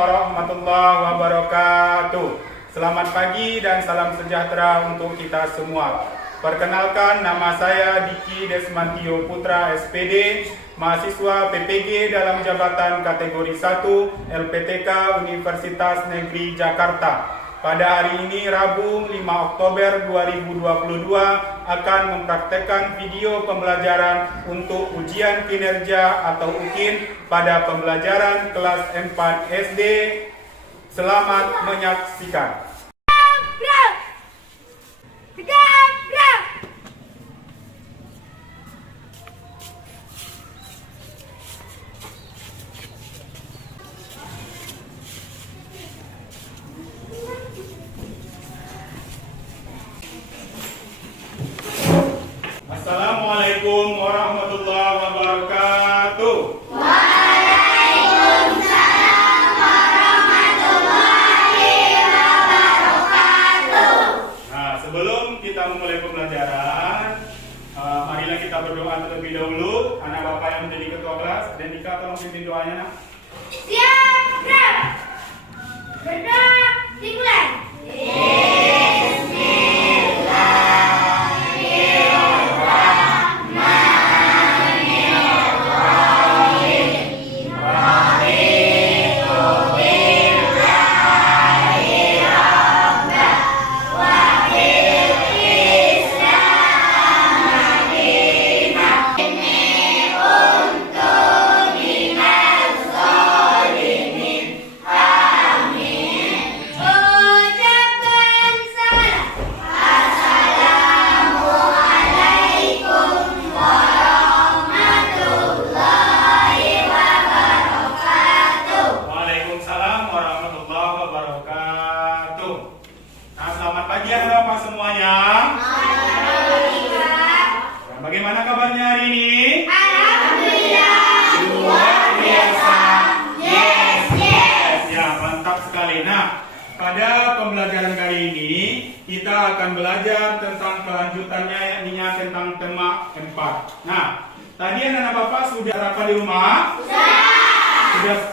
warahmatullahi wabarakatuh. Selamat pagi dan salam sejahtera untuk kita semua. Perkenalkan, nama saya Diki Desmantio Putra SPD, mahasiswa PPG dalam jabatan kategori 1 LPTK Universitas Negeri Jakarta. Pada hari ini Rabu 5 Oktober 2022 akan mempraktekkan video pembelajaran untuk ujian kinerja atau UKIN pada pembelajaran kelas 4 SD. Selamat menyaksikan. Assalamualaikum warahmatullahi wabarakatuh. Waalaikumsalam warahmatullahi wabarakatuh. Nah, sebelum kita memulai pembelajaran, marilah kita berdoa terlebih dahulu. Anak bapak yang menjadi ketua kelas, dan Dika tolong pimpin doanya, nak. Siap, gerak. Berdoa dimulai. Bagaimana kabarnya hari ini? Alhamdulillah, luar biasa. Yes, yes. Ya, mantap sekali. Nah, pada pembelajaran kali ini kita akan belajar tentang kelanjutannya, yakni tentang tema 4. Nah, tadi anak-anak bapak sudah sarapan di rumah?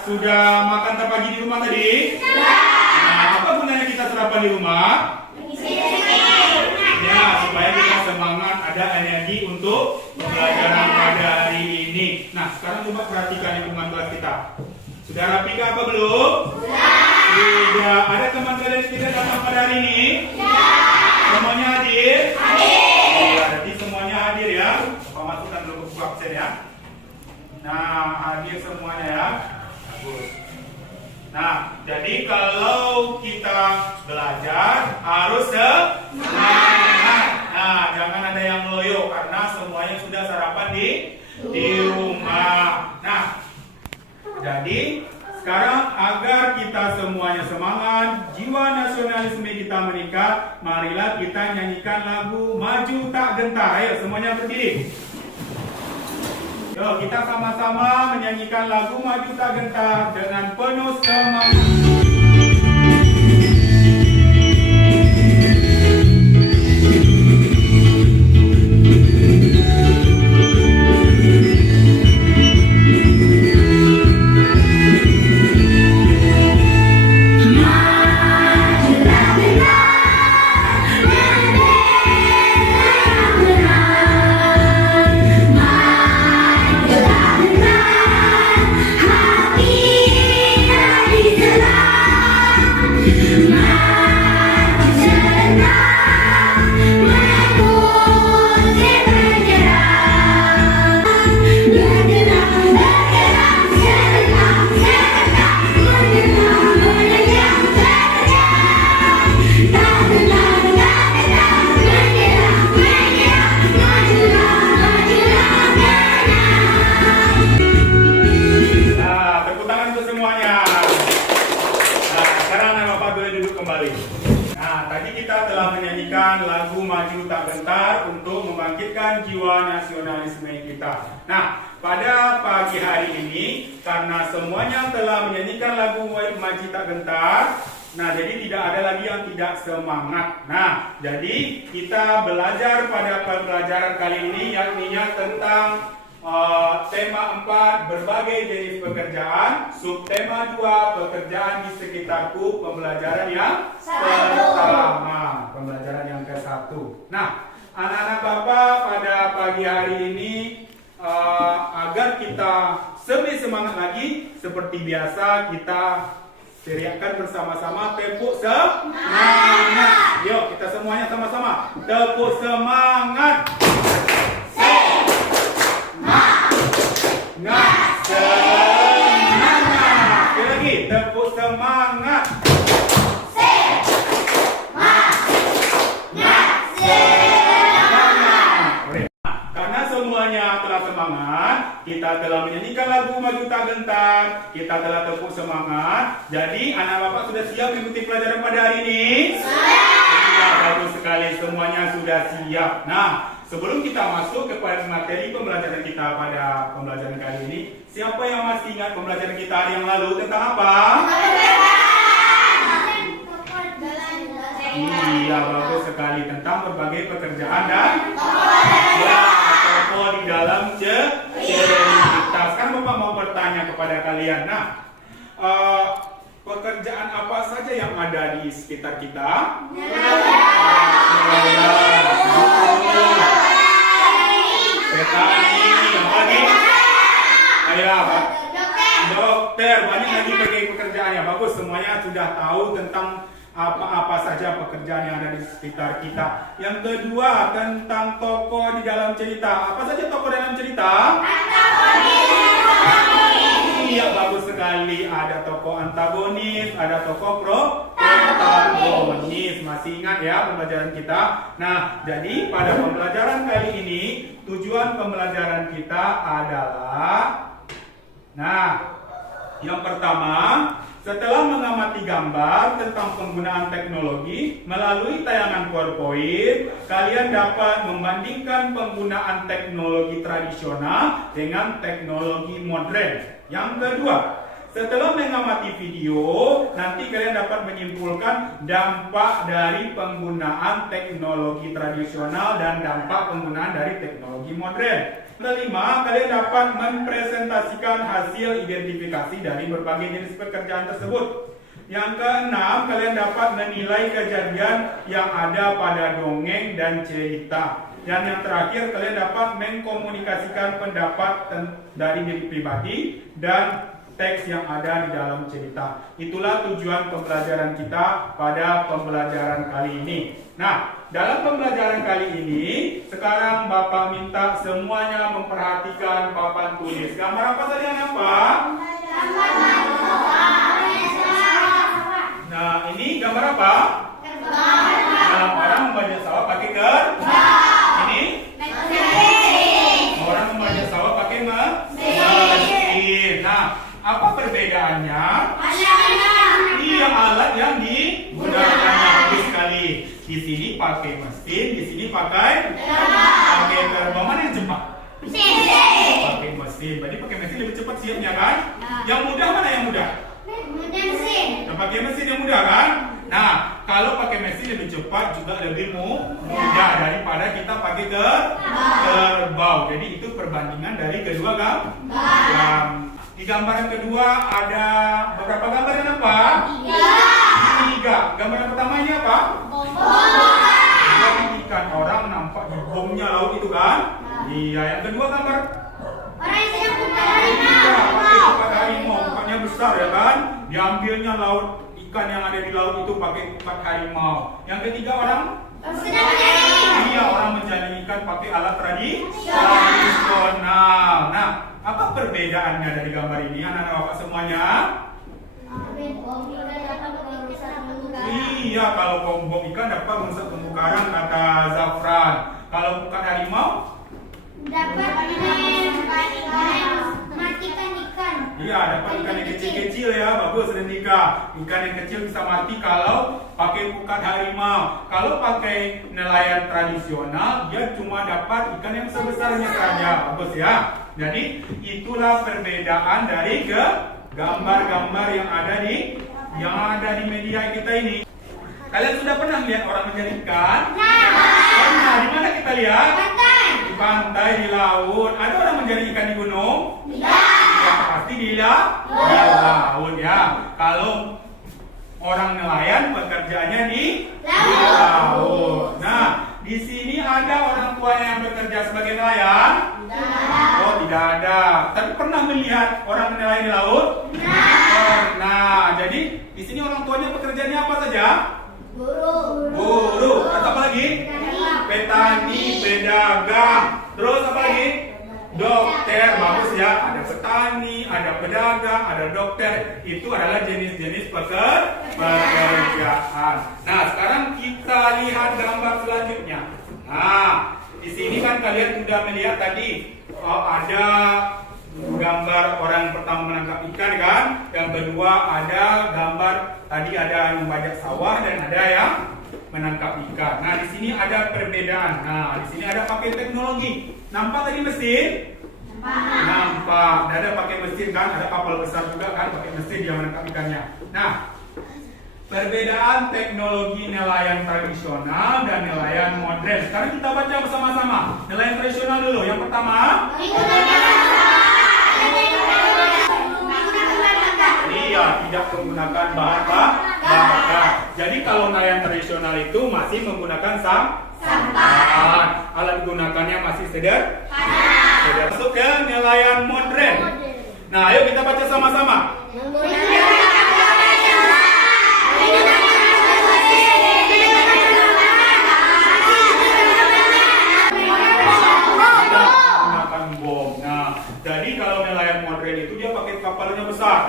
Sudah makan pagi di rumah tadi? Nah, apa gunanya kita sarapan di rumah? Ya, supaya kita semangat, ada energi untuk pembelajaran pada hari ini. Nah, sekarang coba perhatikan lingkungan kelas kita. Sudah rapikah apa belum? Sudah. Ada teman kalian yang tidak datang pada hari ini? Semuanya hadir? Ya, jadi semuanya hadir ya. Bapak masukkan dulu buku absen ya. Nah, hadir semuanya ya. Bagus. Nah, jadi kalau kita belajar harus semangat. Nah, jangan ada yang loyo karena semuanya sudah sarapan di rumah. Nah, jadi sekarang agar kita semuanya semangat, jiwa nasionalisme kita meningkat, marilah kita nyanyikan lagu Maju Tak Gentar. Ayo semuanya berdiri. Yuk, kita sama-sama menyanyikan lagu Maju Tak Gentar dengan penuh semangat. Lagu Maju Tak Gentar untuk membangkitkan jiwa nasionalisme kita. Nah, pada pagi hari ini karena semuanya telah menyanyikan lagu Maju Tak Gentar, nah jadi tidak ada lagi yang tidak semangat. Nah, jadi kita belajar pada pelajaran kali ini yakni tentang tema 4 berbagai jenis pekerjaan, subtema 2 pekerjaan di sekitarku, pembelajaran yang pertama, pembelajaran yang ke-1. Nah, anak-anak Bapak pada pagi hari ini agar kita lebih semangat lagi, seperti biasa kita teriakkan bersama-sama tepuk semangat. Yuk kita semuanya sama-sama tepuk semangat. Semangat. Sekali lagi tepuk semangat. Karena semuanya telah semangat, kita telah menyanyikan lagu Maju Tak Gentar, kita telah tepuk semangat. Jadi anak bapak sudah siap mengikuti pelajaran pada hari ini? Ya, bagus sekali, semuanya sudah siap. Nah, sebelum kita masuk kepada materi pembelajaran kita pada pembelajaran kali ini, siapa yang masih ingat pembelajaran kita hari yang lalu tentang apa? Iya, bagus sekali, tentang berbagai pekerjaan dan toko di dalam cerita. Sekarang Bapak mau bertanya kepada kalian. Nah, pekerjaan apa saja yang ada di sekitar kita? Petani, yang lagi? Ayah, dokter, banyak lagi pekerjaannya. Bagus, semuanya sudah tahu tentang apa-apa saja pekerjaan yang ada di sekitar kita. Yang kedua, tentang tokoh di dalam cerita. Apa saja tokoh dalam cerita? Iya, bagus sekali. Ada tokoh antagonis, ada tokoh protagonis. Masih ingat ya pembelajaran kita? Nah, jadi pada pembelajaran kali ini, tujuan pembelajaran kita adalah, yang pertama, setelah mengamati gambar tentang penggunaan teknologi melalui tayangan PowerPoint, kalian dapat membandingkan penggunaan teknologi tradisional dengan teknologi modern. Yang kedua, setelah mengamati video, nanti kalian dapat menyimpulkan dampak dari penggunaan teknologi tradisional dan dampak penggunaan dari teknologi modern. Kelima, kalian dapat mempresentasikan hasil identifikasi dari berbagai jenis pekerjaan tersebut. Yang keenam, kalian dapat menilai kejadian yang ada pada dongeng dan cerita. Dan yang terakhir, kalian dapat mengkomunikasikan pendapat dari diri pribadi dan teks yang ada di dalam cerita. Itulah tujuan pembelajaran kita pada pembelajaran kali ini. Nah, dalam pembelajaran kali ini, sekarang Bapak minta semuanya memperhatikan papan tulis. Gambar apa tadi yang nampak? Nah, ini gambar apa? Nah, orang membajak sawah pakai ini? Orang membajak sawah pakai mesin. Nah, apa perbedaannya? Iya, alat yang digunakannya. Bagus sekali. Di sini pakai mesin, di sini pakai terbang. Mana yang cepat? Pakai mesin. Berarti pakai mesin lebih cepat siapnya kan? Yang mudah mana yang mudah? Yang pakai mesin yang mudah kan? Nah, kalau pakai mesin lebih cepat juga lebih mudah daripada kita pakai kerbau. Jadi itu perbandingan dari kedua di gambar yang kedua ada beberapa gambar yang apa? Tiga. Gambar yang pertama ini apa? Ikan, orang nampak di bomnya laut itu kan? Iya. Yang kedua gambar Orang yang sedang bukan harimau. pakai kupat harimau, kupatnya besar ya kan? Diambilnya laut ikan yang ada di laut itu pakai kupat harimau. Yang ketiga orang Sedang menyaring. Iya, orang menjaring ikan pakai alat tradisional. Nah, apa perbedaannya dari gambar ini anak-anak bapak semuanya? Iya, kalau bom ikan dapat merusak terumbu karang kata Zafran. Kalau bukan harimau? Dapat matikan ikan. Iya, dapat ikan yang kecil-kecil ya, bagus Rendika. Ikan yang kecil bisa mati kalau pakai pukat harimau. Kalau pakai nelayan tradisional, dia cuma dapat ikan yang sebesarnya saja. Bagus ya. Jadi itulah perbedaan dari gambar-gambar yang ada di media kita ini. Kalian sudah pernah lihat orang menjaring ikan? Pernah. Di mana kita lihat? Pantai. Di pantai, di laut. Ada orang menjadi ikan di gunung? Tidak. Pasti di laut ya. Kalau orang nelayan pekerjaannya di laut. Nah, di sini ada orang tua yang bekerja sebagai nelayan? Oh, tidak ada. Tapi pernah melihat orang nelayan di laut? Pernah. Jadi di sini orang tuanya pekerjaannya apa saja? Guru. Terus apa lagi? Petani, pedagang. Terus apa lagi? Dokter. Bagus ya. Ada petani, ada pedagang, ada dokter. Itu adalah jenis-jenis pekerjaan. Nah, sekarang kita lihat gambar selanjutnya. Nah, di sini kan kalian sudah melihat tadi ada gambar orang pertama menangkap ikan kan? Yang kedua ada gambar tadi ada yang membajak sawah dan ada yang menangkap ikan. Nah, di sini ada perbedaan. Nah, di sini ada pakai teknologi. Nampak tadi mesin? Nampak. Ada pakai mesin kan? Ada kapal besar juga kan pakai mesin dia menangkap ikannya. Nah, perbedaan teknologi nelayan tradisional dan nelayan modern. Sekarang kita baca bersama-sama. Nelayan tradisional dulu. Yang pertama, iya, tidak menggunakan bahan bakar. Jadi kalau nelayan tradisional itu masih menggunakan sampan. Alat gunakannya masih sederhana. Masuk ke nelayan modern. Nah, ayo kita baca sama-sama. Jadi kalau nelayan modern itu dia pakai kapalnya besar.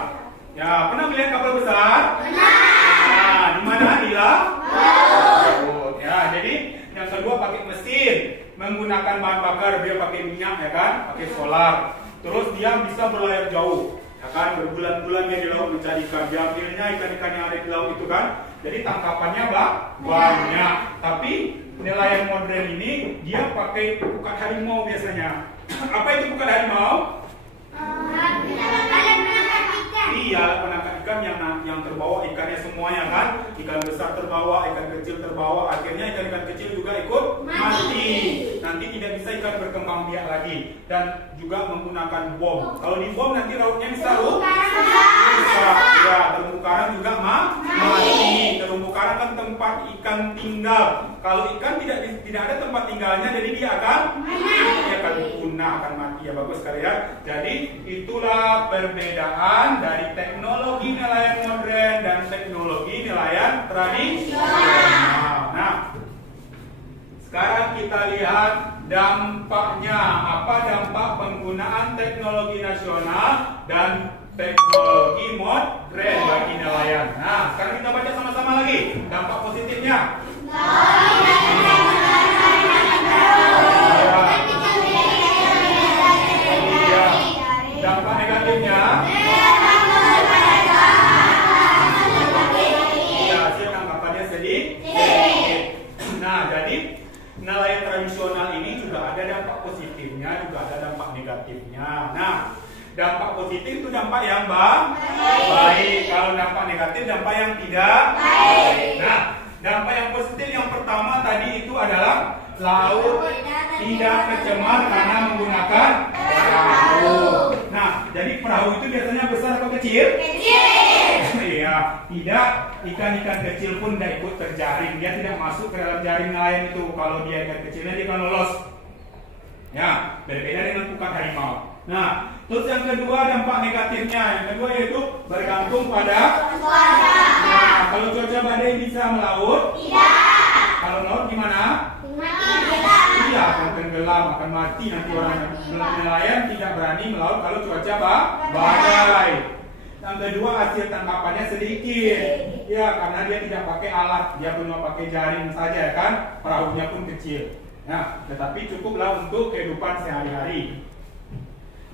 Ya, pernah melihat kapal besar? Nah, di mana? Di laut. Ya, jadi yang kedua pakai mesin, menggunakan bahan bakar, dia pakai minyak ya kan, pakai solar. Terus dia bisa berlayar jauh, ya kan, berbulan-bulan dia di laut mencari ikan. Diambilnya ikan-ikan yang ada di laut itu kan. Jadi tangkapannya banyak. Tapi nelayan modern ini dia pakai pukat harimau biasanya. Apa itu pukat harimau? Iya, penangkap ikan yang terbawa ikannya semuanya kan. Ikan besar terbawa, ikan kecil terbawa. Akhirnya ikan-ikan kecil juga ikut mati. Nanti tidak bisa ikan berkembang biak lagi. Dan juga menggunakan bom. Kalau di bom nanti lautnya bisa ya, terumbu karang juga mati. Terumbu karang kan tempat ikan tinggal. Kalau ikan tidak ada tempat tinggalnya, jadi dia akan punah, akan mati. Ya, bagus sekali ya. Jadi itulah perbedaan dari teknologi nelayan modern dan teknologi nelayan tradisional. Nah, sekarang kita lihat dampaknya. Apa dampak penggunaan teknologi nasional dan teknologi modern bagi nelayan? Nah, sekarang kita baca sama-sama lagi dampak positifnya. Dampak negatifnya. Hasil tangkapannya sedikit. Nah, jadi nelayan tradisional ini juga ada dampak positifnya, juga ada dampak negatifnya. Nah, dampak positif itu dampak yang baik. Kalau dampak negatif dampak yang tidak baik. Nah, dampak yang positif yang pertama tadi itu adalah laut tidak tercemar karena menggunakan perahu. Nah, jadi perahu itu biasanya besar atau kecil? Iya, tidak, ikan-ikan kecil pun tidak ikut terjaring. Dia tidak masuk ke dalam jaring nelayan itu. Kalau dia ikan kecilnya dia akan lolos. Ya, berbeda dengan pukat harimau. Nah, terus yang kedua dampak negatifnya. Yang kedua yaitu bergantung pada cuaca. Nah, kalau cuaca badai bisa melaut? Tidak. Kalau melaut gimana? Iya, akan tenggelam, akan mati nanti orang nelayan tidak berani melaut kalau cuaca badai. Yang kedua hasil tangkapannya sedikit. Ya, karena dia tidak pakai alat, dia cuma pakai jaring saja kan, perahunya pun kecil. Nah, tetapi cukuplah untuk kehidupan sehari-hari.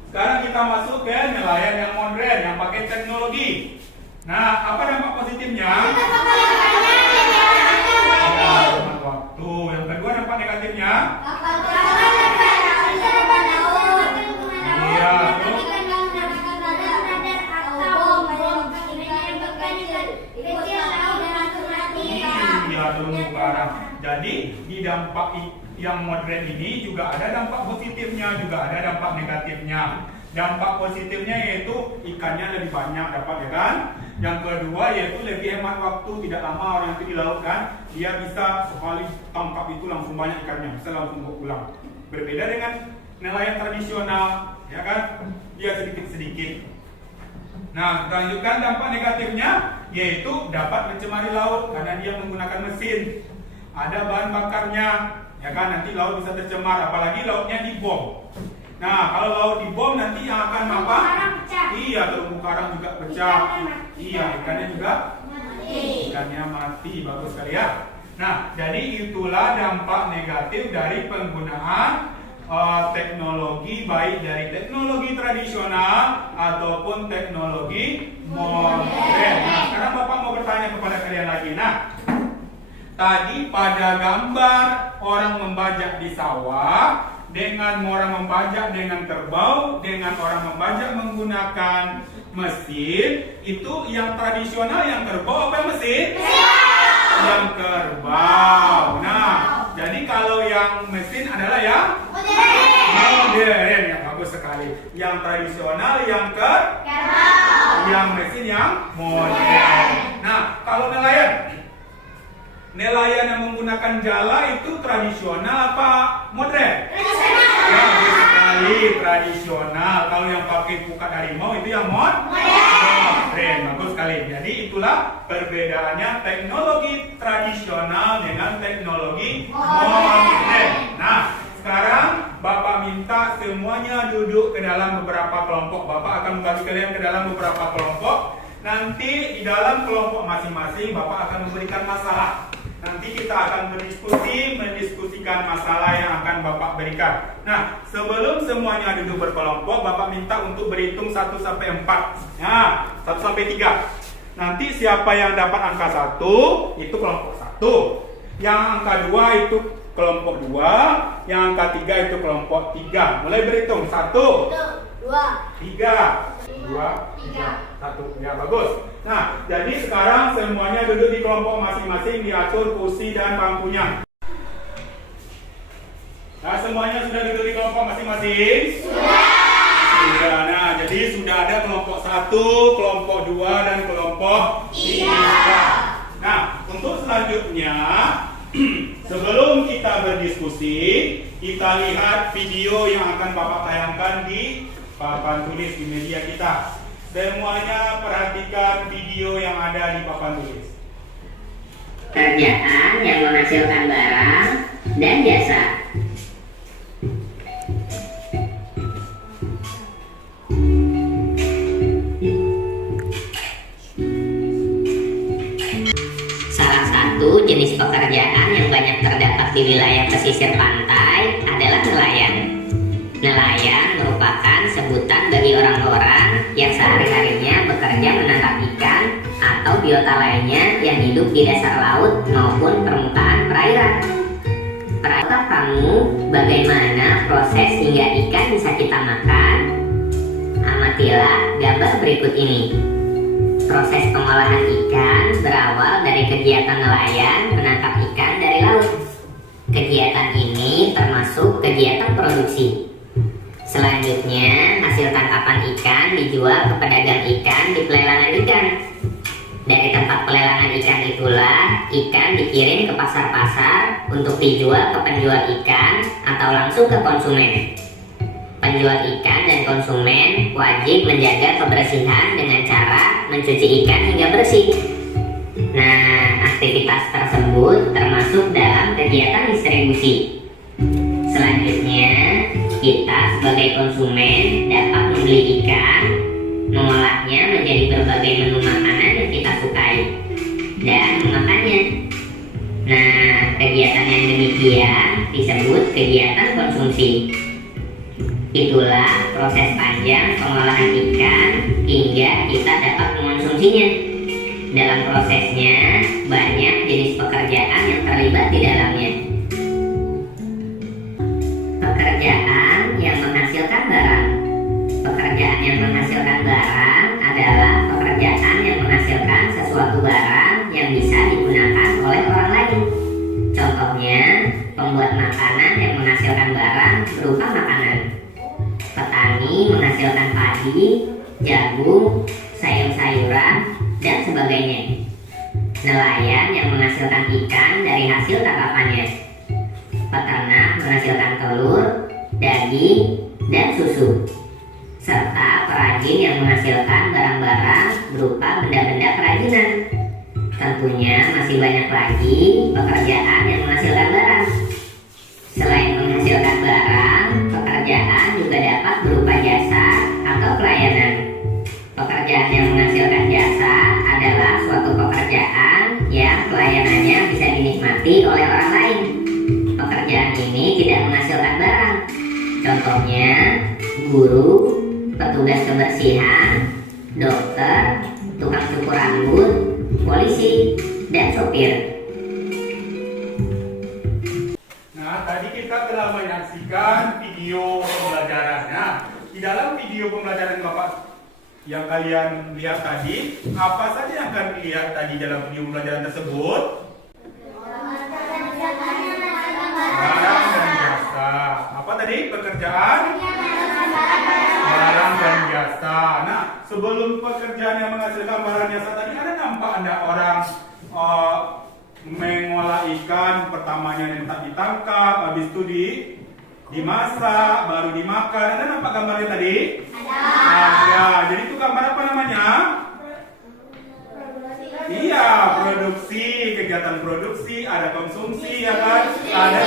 Sekarang kita masuk ke nelayan yang modern, yang pakai teknologi. Nah, apa dampak positifnya? Waktu. Yang kedua dampak negatifnya? Iya. Iya, terumbu karang. Jadi di dampak yang modern ini juga ada dampak positifnya, juga ada dampak negatifnya. Dampak positifnya yaitu ikannya lebih banyak dapat, ya kan? Yang kedua yaitu lebih hemat waktu, tidak lama orang itu di laut kan, dia bisa sekali tangkap itu langsung banyak ikannya, bisa langsung bawa pulang. Berbeda dengan nelayan tradisional, ya kan? Dia sedikit-sedikit. Nah, kita lanjutkan dampak negatifnya yaitu dapat mencemari laut karena dia menggunakan mesin. Ada bahan bakarnya, ya kan? Nanti laut bisa tercemar, apalagi lautnya dibom. Nah, kalau laut dibom nanti yang akan apa? Iya, terumbu karang juga pecah. Iya, ikannya juga ikannya mati. Bagus sekali ya. Nah, jadi itulah dampak negatif dari penggunaan teknologi, baik dari teknologi tradisional ataupun teknologi modern. Nah, sekarang Bapak mau bertanya kepada kalian lagi. Nah, tadi pada gambar orang membajak di sawah, dengan orang membajak dengan kerbau, dengan orang membajak menggunakan mesin, itu yang tradisional yang kerbau apa yang mesin? Yang kerbau. Nah, jadi kalau yang mesin adalah yang modern, yang bagus sekali. Yang tradisional yang kerbau, yang mesin yang modern. Nah, kalau nelayan yang menggunakan jala itu tradisional apa modern? Bagus sekali, tradisional. Kalau yang pakai pukat harimau itu yang modern. Bagus sekali. Jadi itulah perbedaannya teknologi tradisional dengan teknologi modern. Nah, sekarang Bapak minta semuanya duduk ke dalam beberapa kelompok. Bapak akan membagi kalian ke dalam beberapa kelompok. Nanti di dalam kelompok masing-masing Bapak akan memberikan masalah. Nanti kita akan mendiskusikan masalah yang akan Bapak berikan. Nah, sebelum semuanya duduk berkelompok, Bapak minta untuk berhitung 1 sampai 4. Nah, 1 sampai 3. Nanti siapa yang dapat angka 1, itu kelompok 1. Yang angka 2 itu kelompok 2. Yang angka 3 itu kelompok 3. Mulai berhitung. 1, 2, 3, 1. Ya, bagus. Nah, jadi sekarang semuanya duduk di kelompok masing-masing, diatur kursi dan bangkunya. Nah, semuanya sudah duduk di kelompok masing-masing? Sudah. Nah, jadi sudah ada kelompok 1, kelompok 2, dan kelompok 3. Nah, untuk selanjutnya, sebelum kita berdiskusi, kita lihat video yang akan Bapak tayangkan di papan tulis di media kita. Semuanya perhatikan video yang ada di papan tulis. Pekerjaan yang menghasilkan barang dan jasa. Salah satu jenis pekerjaan yang banyak terdapat di wilayah pesisir pantai adalah nelayan. Nelayan merupakan sebutan bagi orang-orang yang sehari-harinya bekerja menangkap ikan atau biota lainnya yang hidup di dasar laut maupun permukaan perairan. Tahukah kamu bagaimana proses hingga ikan bisa kita makan? Amatilah gambar berikut ini. Proses pengolahan ikan berawal dari kegiatan nelayan menangkap ikan dari laut. Kegiatan ini termasuk kegiatan produksi. Selanjutnya, hasil tangkapan ikan dijual ke pedagang ikan di pelelangan ikan. Dari tempat pelelangan ikan itulah ikan dikirim ke pasar-pasar untuk dijual ke penjual ikan atau langsung ke konsumen. Penjual ikan dan konsumen wajib menjaga kebersihan dengan cara mencuci ikan hingga bersih. Nah, aktivitas tersebut termasuk dalam kegiatan distribusi. Selanjutnya, kita sebagai konsumen dapat membeli ikan, mengolahnya menjadi berbagai menu makanan yang kita sukai, dan memakannya. Nah, kegiatan yang demikian disebut kegiatan konsumsi. Itulah proses panjang pengolahan ikan hingga kita dapat mengonsumsinya. Dalam prosesnya, banyak jenis pekerjaan yang terlibat di dalamnya. Pekerjaan yang menghasilkan barang. Pekerjaan yang menghasilkan barang adalah pekerjaan yang menghasilkan sesuatu barang yang bisa digunakan oleh orang lain. Contohnya, pembuat makanan petani menghasilkan padi, jagung, sayur-sayuran, dan sebagainya. Nelayan yang menghasilkan ikan dari hasil tangkapannya. Peternak menghasilkan telur, daging, dan susu. Serta perajin yang menghasilkan barang-barang berupa benda-benda kerajinan. Tentunya masih banyak lagi pekerjaan yang menghasilkan barang. Selain menghasilkan barang, pekerjaan juga dapat berupa jasa atau pelayanan. Pekerjaan yang menghasilkan jasa adalah suatu pekerjaan yang pelayanannya bisa dinikmati oleh orang lain. Pekerjaan ini tidak menghasilkan barang. Contohnya, guru, petugas kebersihan, dokter, tukang cukur rambut, polisi, dan sopir. Nah, tadi kita telah menyaksikan video pembelajarannya. Di dalam video pembelajaran Bapak yang kalian lihat tadi, apa saja yang kalian lihat tadi dalam video pembelajaran tersebut? Barang dan jasa. Apa tadi? Pekerjaan? Barang dan jasa. Nah, sebelum pekerjaan yang menghasilkan barang jasa tadi, ada nampak Anda orang mengolah ikan, pertamanya yang tak ditangkap, habis itu dimasak, baru dimakan. Ada nampak gambarnya tadi? Ada. Jadi itu gambar apa namanya? Iya, produksi, kegiatan produksi, ada konsumsi, ya kan? Ada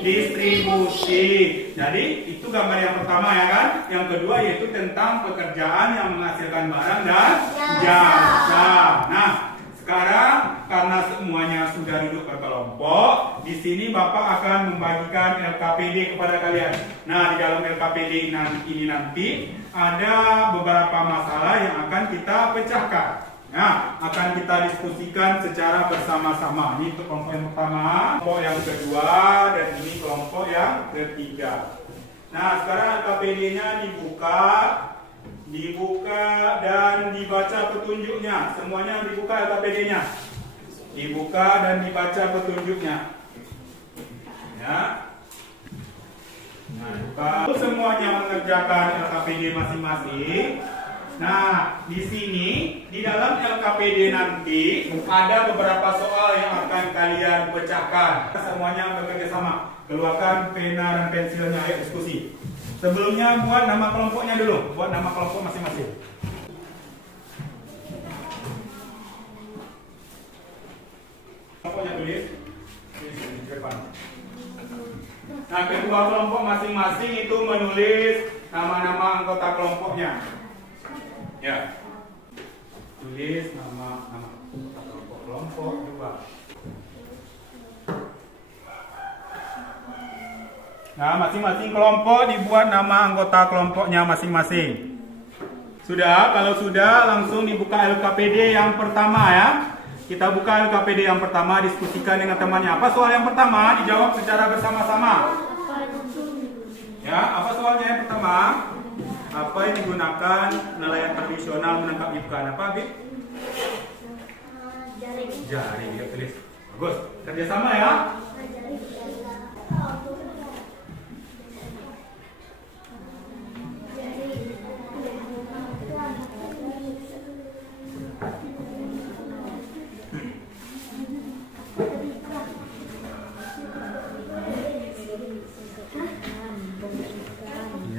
distribusi. Jadi itu gambar yang pertama, ya kan? Yang kedua yaitu tentang pekerjaan yang menghasilkan barang dan jasa. Nah, sekarang karena semuanya sudah duduk berkelompok, di sini Bapak akan membagikan LKPD kepada kalian. Nah, di dalam LKPD ini nanti ada beberapa masalah yang akan kita pecahkan. Nah, akan kita diskusikan secara bersama-sama. Ini untuk kelompok yang pertama, kelompok yang kedua, dan ini kelompok yang ketiga. Nah, sekarang LKPD-nya dibuka dan dibaca petunjuknya. Semuanya dibuka LKPD-nya. Dibuka dan dibaca petunjuknya. Ya. Nah, buka. Semuanya mengerjakan LKPD masing-masing. Nah, di sini di dalam LKPD nanti ada beberapa soal yang akan kalian pecahkan. Semuanya bekerja sama. Keluarkan pena dan pensilnya, ayo diskusi. Sebelumnya buat nama kelompoknya dulu, buat nama kelompok masing-masing. Kelompoknya tulis di depan. Nah, kedua kelompok masing-masing itu menulis nama-nama anggota kelompoknya. Ya, tulis nama kelompok juga. Nah, masing-masing kelompok dibuat nama anggota kelompoknya masing-masing. Sudah? Kalau sudah, langsung dibuka LKPD yang pertama ya. Kita buka LKPD yang pertama, diskusikan dengan temannya. Apa soal yang pertama? Dijawab secara bersama-sama. Ya, apa soalnya yang pertama? Apa yang digunakan nelayan tradisional menangkap ikan? Apa, Bib? Jaring, ya tulis. Bagus. Kerjasama ya.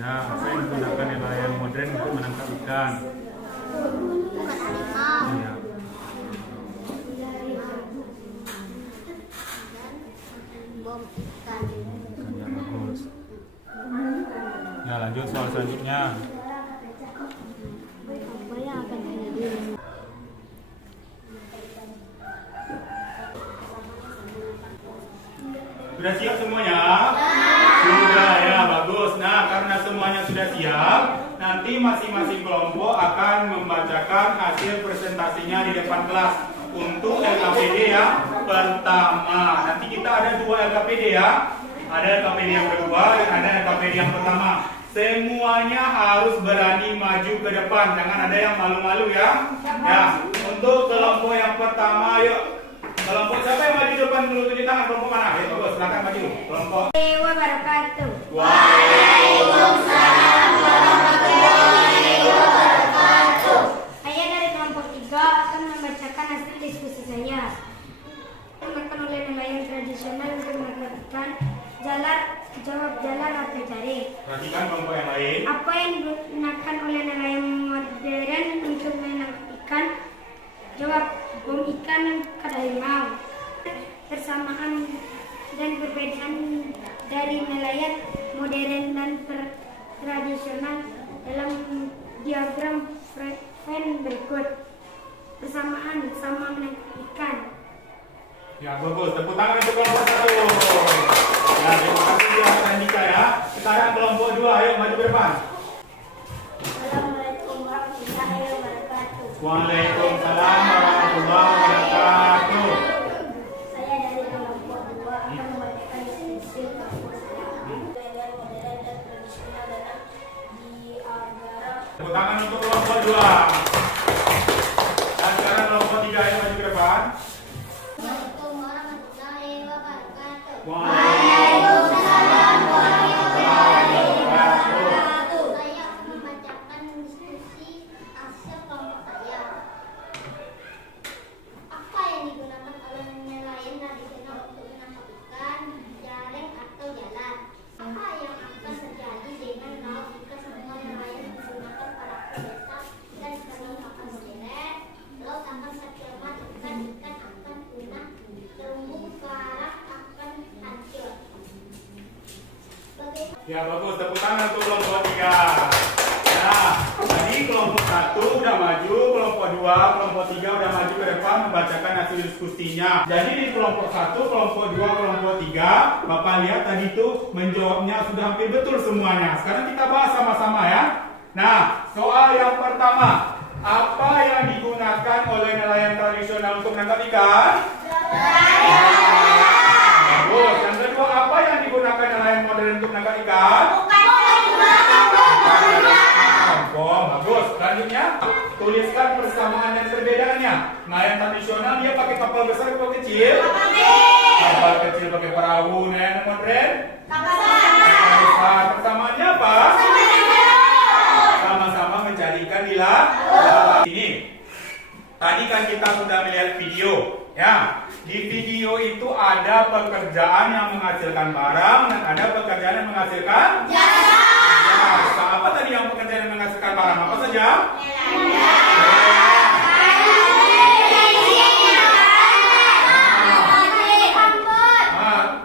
Ya, apa yang digunakan nelayan modern untuk menangkap ikan? Ya. Ya, bagus. Ya, lanjut soal selanjutnya. Sudah siap semuanya? Sudah ya, bagus. Nah, karena semuanya sudah siap, nanti masing-masing kelompok akan membacakan hasil presentasinya di depan kelas untuk LKPD yang pertama. Nanti kita ada dua LKPD ya. Ada LKPD yang kedua dan ada LKPD yang pertama. Semuanya harus berani maju ke depan, jangan ada yang malu-malu ya. Ya, untuk kelompok yang pertama, yuk. Kelompok siapa yang maju depan dulu, tunjuk tangan. Kelompok mana? Ya, bagus, silakan maju. Kelompok. Wabarakatuh. Waalaikumsalam warahmatullahi Jawab jalan atau jaring. Perhatikan kelompok yang lain. Apa yang digunakan oleh nelayan modern untuk menangkap ikan? Jawab bom ikan dan ikan harimau. Persamaan dan perbedaan dari nelayan modern dan tradisional dalam diagram Venn berikut. Persamaan sama menangkap ikan. Ya, bagus. Tepuk tangan untuk kelompok 1. Ya, terima kasih ya, Mas Andika ya. Sekarang kelompok 2, ayo maju ke depan. Assalamualaikum warahmatullahi wabarakatuh. Waalaikumsalam warahmatullahi wabarakatuh. Saya dari kelompok 2 akan membacakan deskripsi kelompok saya. Nelayan modern dan tradisional dalam diagram. Tepuk tangan untuk kelompok 2. Dan sekarang kelompok 3, ayo maju ke depan. Assalamualaikum warahmatullahi wabarakatuh. Waalaikumsalam warahmatullahi wabarakatuh. Saya akan membacakan diskusi hasil kelompok saya. Apa yang digunakan oleh nelayan tradisional untuk menangkap ikan, jaring atau jalan? Apa yang akan terjadi dengan laut jika semua nelayan menggunakan para desa dan kami akan seret? Laut akan tercemar, ikan akan punah, terumbu karang akan hancur. Ya, bagus. Tepuk tangan untuk kelompok 3. Nah, tadi kelompok 1 udah maju, kelompok 2, kelompok 3 udah maju ke depan membacakan hasil diskusinya. Jadi di kelompok 1, kelompok 2, kelompok 3, Bapak lihat tadi tuh menjawabnya sudah hampir betul semuanya. Sekarang kita bahas sama-sama ya. Nah, soal yang pertama, apa yang digunakan oleh nelayan tradisional untuk menangkap ikan? Bagus. Yang kedua, apa yang digunakan nelayan modern untuk menangkap ikan? Bom. Bagus. Selanjutnya, tuliskan persamaan dan perbedaannya. Nelayan tradisional dia pakai kapal besar atau kapal kecil? Kapal kecil pakai perahu. Nelayan modern? Kapal besar. Persamaannya apa? Sama-sama mencari ikan di laut. Ini. Tadi kan kita sudah melihat video, ya. Di video itu ada pekerjaan yang menghasilkan barang dan ada pekerjaan yang menghasilkan jasa. Apa tadi yang pekerjaan yang menghasilkan barang? Apa saja?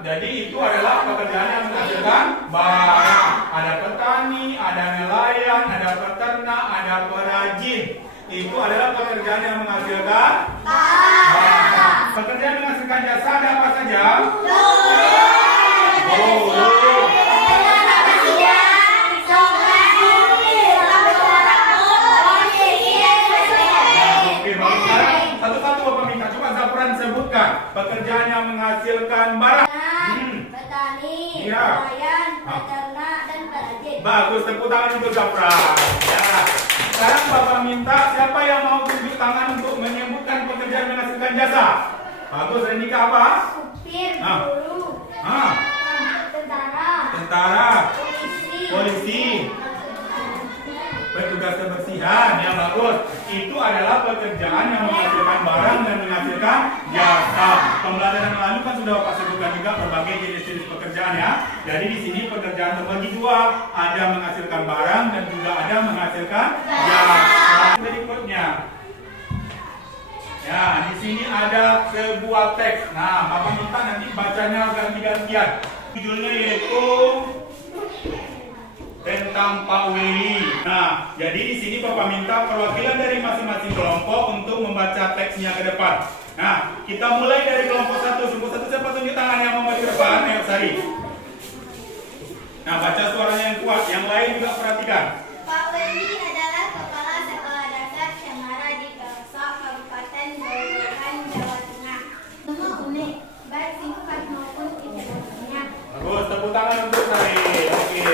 Jadi itu adalah pekerjaan yang menghasilkan barang. Ada petani, ada nelayan, ada peternak, ada perajin. Itu adalah pekerjaan yang menghasilkan barang. Pekerjaan yang menghasilkan jasa ada apa saja? Satu-satu Bapak minta coba Zafran sebutkan pekerjaan yang menghasilkan barang. Petani, Iya. nelayan, peternak, dan perajin. Bagus, tepuk tangan untuk Zafran. Ya. Sekarang Bapak minta siapa yang mau tunjuk tangan untuk menyebutkan pekerjaan yang menghasilkan jasa. Bagus, Rendika apa? Supir, Ah. guru, Ah, tentara, polisi, petugas kebersihan. Ya, bagus. Itu adalah pekerjaan yang menghasilkan barang dan menghasilkan jasa. Pembelajaran lalu kan sudah Bapak sebutkan juga berbagai jenis-jenis pekerjaan ya. Jadi di sini pekerjaan terbagi dua, ada menghasilkan barang dan juga ada menghasilkan jasa. Berikutnya, ya di sini ada sebuah teks. Nah, Bapak minta nanti bacanya ganti-gantian. Judulnya yaitu tentang Pak Willy. Nah, jadi di sini Bapak minta perwakilan dari masing-masing kelompok untuk membaca teksnya ke depan. Nah, kita mulai dari kelompok 1. Kelompok 1 siapa tunjuk tangan yang mau maju ke depan? Ayo, Sari. Nah, baca suaranya yang kuat. Yang lain juga perhatikan. Pak Willy adalah kepala sekolah dasar Cemara di Pelosok, Kabupaten Buluran, Jawa Tengah. Semua unik, baik singkat maupun tidak. Bagus, tepuk tangan untuk Sari. Oke.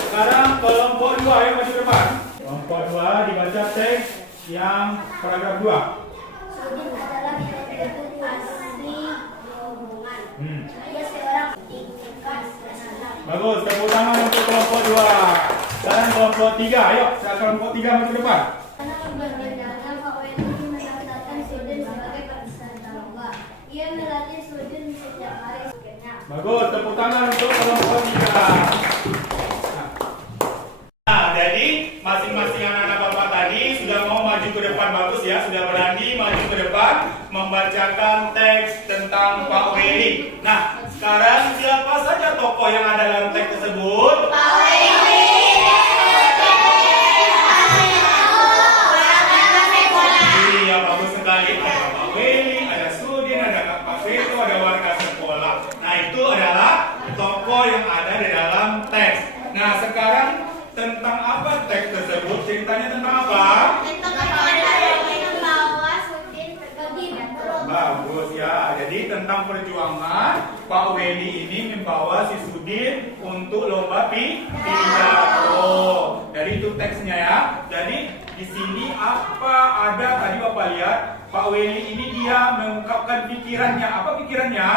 Sekarang kelompok 2, ayo maju ke depan. Kelompok 2 dibaca teks yang paragraf 2. Sudin adalah penduduk asli Hubungan. Dia seorang ikhlas dan anak. Bagus, tepuk tangan untuk kelompok 2. Sekarang kelompok 3, ayo kelompok 3 maju ke depan. Karena berbedanya Pak Willy menempatkan Sudin sebagai peserta lomba. Ia melatih Sudin setiap hari. Bagus, tepuk tangan untuk kelompok 3. masing-masing anak-anak Bapak tadi sudah mau maju ke depan, bagus ya, sudah berani maju ke depan membacakan teks tentang Pak Willy. Nah, sekarang siapa saja tokoh yang ada dalam teks tersebut? Pak Willy. Iya, bagus sekali. Ada Pak Willy, ada Sudin, ada Kak Seto, ada warga sekolah. Nah, itu adalah tokoh yang ada di dalam teks. Nah, sekarang tentang apa teks tersebut? Ceritanya tentang apa? Bagus ya. Jadi tentang perjuangan Pak Willy ini membawa si Sudin untuk lomba pidato. Jadi itu teksnya ya. Jadi di sini apa ada tadi Bapak lihat Pak Willy ini dia mengungkapkan pikirannya. Apa pikirannya?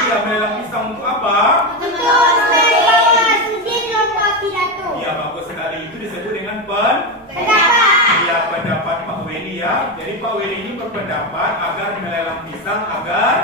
Iya, melelang pisang untuk apa? Iya, bagus sekali. Itu disebut dengan pendapat Pak Willy ya. Jadi Pak Willy ini berpendapat agar melelang pisang agar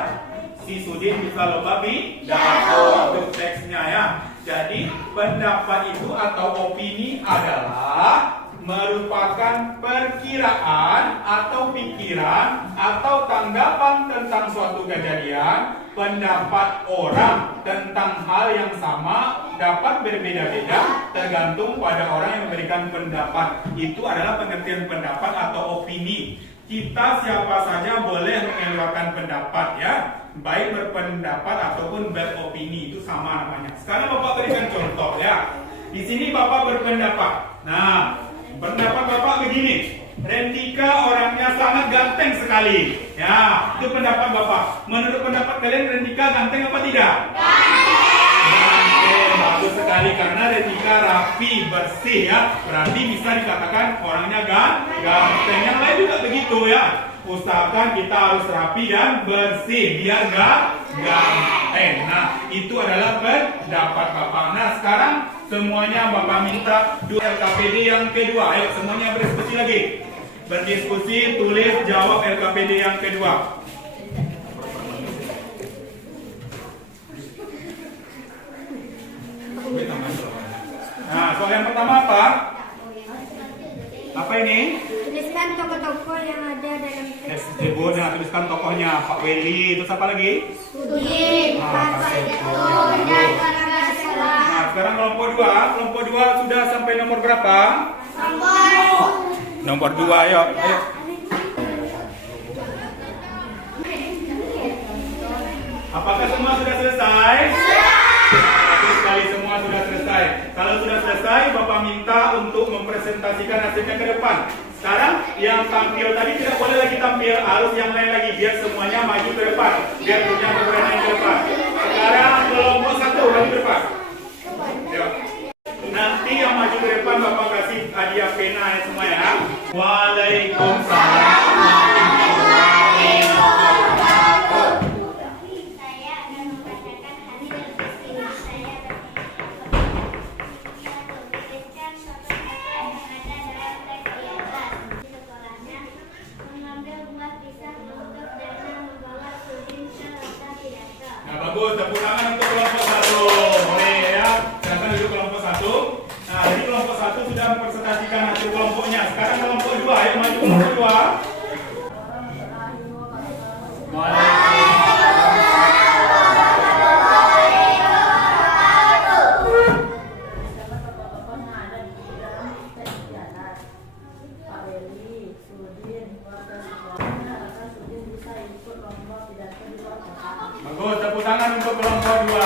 si Sudin bisa lomba pidato. Untuk teksnya ya. Jadi pendapat itu atau opini adalah merupakan perkiraan atau pikiran atau tanggapan tentang suatu kejadian. Pendapat orang tentang hal yang sama dapat berbeda-beda tergantung pada orang yang memberikan pendapat. Itu adalah pengertian pendapat atau opini. Kita siapa saja boleh mengeluarkan pendapat ya, baik berpendapat ataupun beropini, itu sama namanya. Sekarang Bapak berikan contoh ya. Di sini Bapak berpendapat. Nah, pendapat Bapak begini. Rendika orangnya sangat ganteng sekali. Ya, itu pendapat Bapak. Menurut pendapat kalian Rendika ganteng apa tidak? Ganteng, bagus sekali karena Rendika rapi, bersih ya. Berarti bisa dikatakan orangnya ganteng. Yang lain juga begitu ya. Usahakan kita harus rapi dan bersih biar ganteng. Nah, itu adalah pendapat Bapak. Nah, sekarang semuanya Bapak minta LKPD yang kedua. Ayo semuanya berdiskusi lagi. Berdiskusi, tulis, jawab LKPD yang kedua. Nah, soal yang pertama apa? Apa ini? Tuliskan tokoh-tokoh yang ada dalam teks. Tuliskan tokohnya Pak Willy. Itu siapa lagi? Sudin, Pak Seto, dan warga sekolah. Nah, sekarang kelompok 2 sudah sampai nomor berapa? Nomor 2, ayo. Apakah semua sudah selesai? Bagus sekali, semua sudah selesai. Kalau sudah selesai, Bapak minta untuk mempresentasikan hasilnya ke depan. Sekarang yang tampil tadi tidak boleh lagi tampil, harus yang lain lagi biar semuanya maju ke depan, biar punya keberanian ke depan. Sekarang kelompok 1 maju ke depan. Yuk. Nanti yang maju ke depan Bapak kasih hadiah pena ya semua ya. Waalaikumsalam. Saya akan membacakan hasil tes ini. Saya tuliskan suatu kata yang ada dalam teks di atas. Di sekolahnya mengambil buah pisang untuk dana membawa Sudin ke lomba pidato. Nah, bagus, tepuk tangan untuk kelompok 1. Boleh ya. Silakan duduk kelompok 1. Nah, jadi kelompok 1 sudah mempresentasikan hasil kelompoknya. Sekarang kelompok 2, ayo maju kelompok 2. Bagus, tepuk tangan untuk kelompok 2.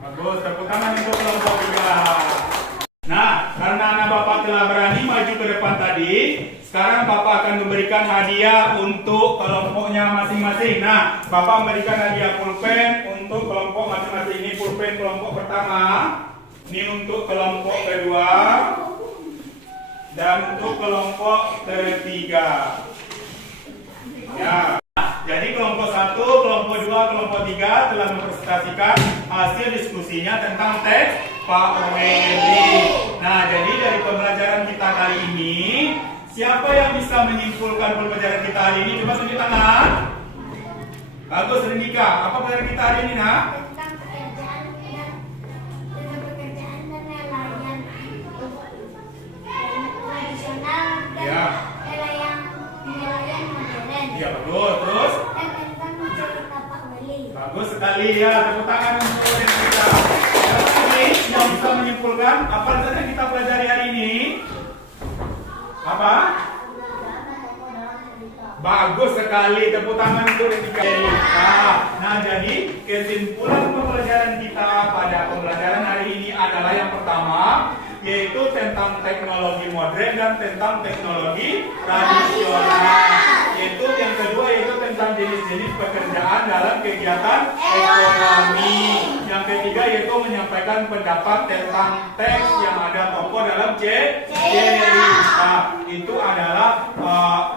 Bagus, tepuk tangan untuk kelompok 2. Nah, karena anak Bapak telah berani maju ke depan tadi, sekarang Bapak akan memberikan hadiah untuk kelompoknya masing-masing. Nah, Bapak memberikan hadiah pulpen untuk kelompok masing-masing. Ini pulpen kelompok pertama, ini untuk kelompok kedua, dan untuk kelompok ketiga. Ya. Jadi kelompok 1, kelompok 2, kelompok 3 telah mempresentasikan hasil diskusinya tentang teks Pak Willy. Nah, jadi dari pembelajaran kita kali ini, siapa yang bisa menyimpulkan pembelajaran kita hari ini? Coba tunjuk tangan. Bagus, Rendika. Apa pembelajaran kita hari ini, nak? Tentang pekerjaan sekali ya, tepuk tangan untuk kita. Sekarang ini yang bisa menyimpulkan apa saja kita pelajari hari ini? Apa? Bagus sekali, tepuk tangan untuk Etika. Nah, jadi kesimpulan pembelajaran kita pada pembelajaran hari ini adalah yang pertama, yaitu tentang teknologi modern dan tentang teknologi tradisional. Yaitu yang kedua yaitu tentang jenis-jenis pekerjaan dalam kegiatan ekonomi. Yang ketiga yaitu menyampaikan pendapat tentang teks yang ada tokoh dalam cerita. Itu adalah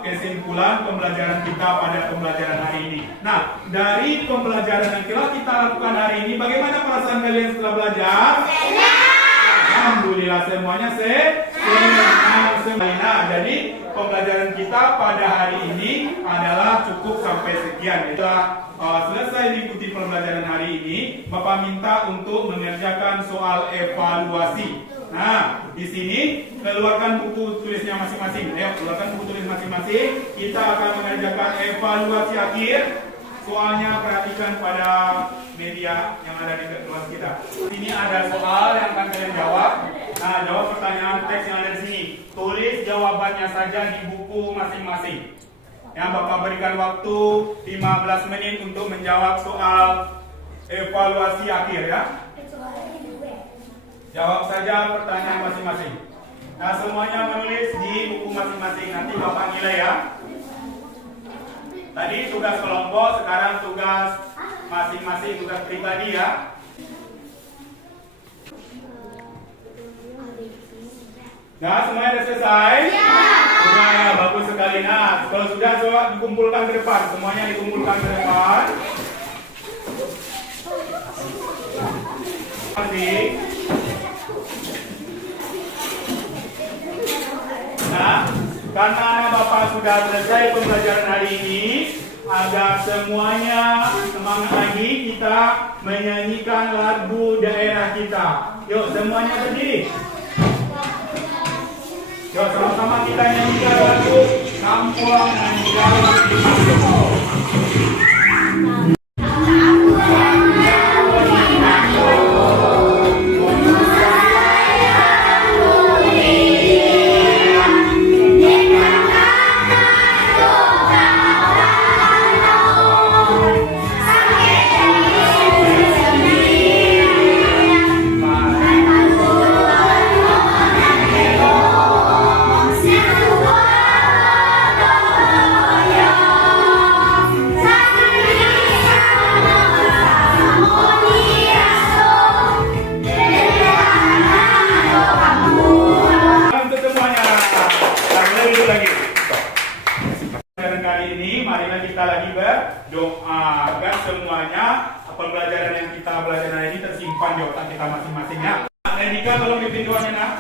kesimpulan pembelajaran kita pada pembelajaran hari ini. Nah, dari pembelajaran yang telah kita lakukan hari ini, bagaimana perasaan kalian setelah belajar? Alhamdulillah semuanya senang. Nah, jadi pembelajaran kita pada hari ini adalah cukup sampai sekian. Kita selesai mengikuti pembelajaran hari ini, Bapak minta untuk mengerjakan soal evaluasi. Nah, di sini keluarkan buku tulisnya masing-masing. Ayo, keluarkan buku tulis masing-masing. Kita akan mengerjakan evaluasi akhir. Soalnya perhatikan pada media yang ada di kelas kita. Ini ada soal yang akan kalian jawab. Nah, jawab pertanyaan teks yang ada di sini. Tulis jawabannya saja di buku masing-masing. Yang Bapak berikan waktu 15 menit untuk menjawab soal evaluasi akhir ya. Jawab saja pertanyaan masing-masing. Nah, semuanya menulis di buku masing-masing. Nanti Bapak nilai ya. Tadi tugas kelompok, sekarang tugas masing-masing, tugas pribadi ya. Nah, semuanya sudah selesai? Ya. Sudah, bagus sekali. Nah, kalau sudah coba dikumpulkan ke depan. Semuanya dikumpulkan ke depan. Masing. Nah, karena Bapak sudah selesai pembelajaran hari ini, agar semuanya semangat lagi kita menyanyikan lagu daerah kita. Yuk, semuanya berdiri. Yuk, sama-sama kita nyanyikan lagu Kampung dan Jawa Timur. Berdoa agar semuanya pembelajaran yang kita belajar hari ini tersimpan di otak kita masing-masing ya. Enika, tolong dipimpin doanya nak.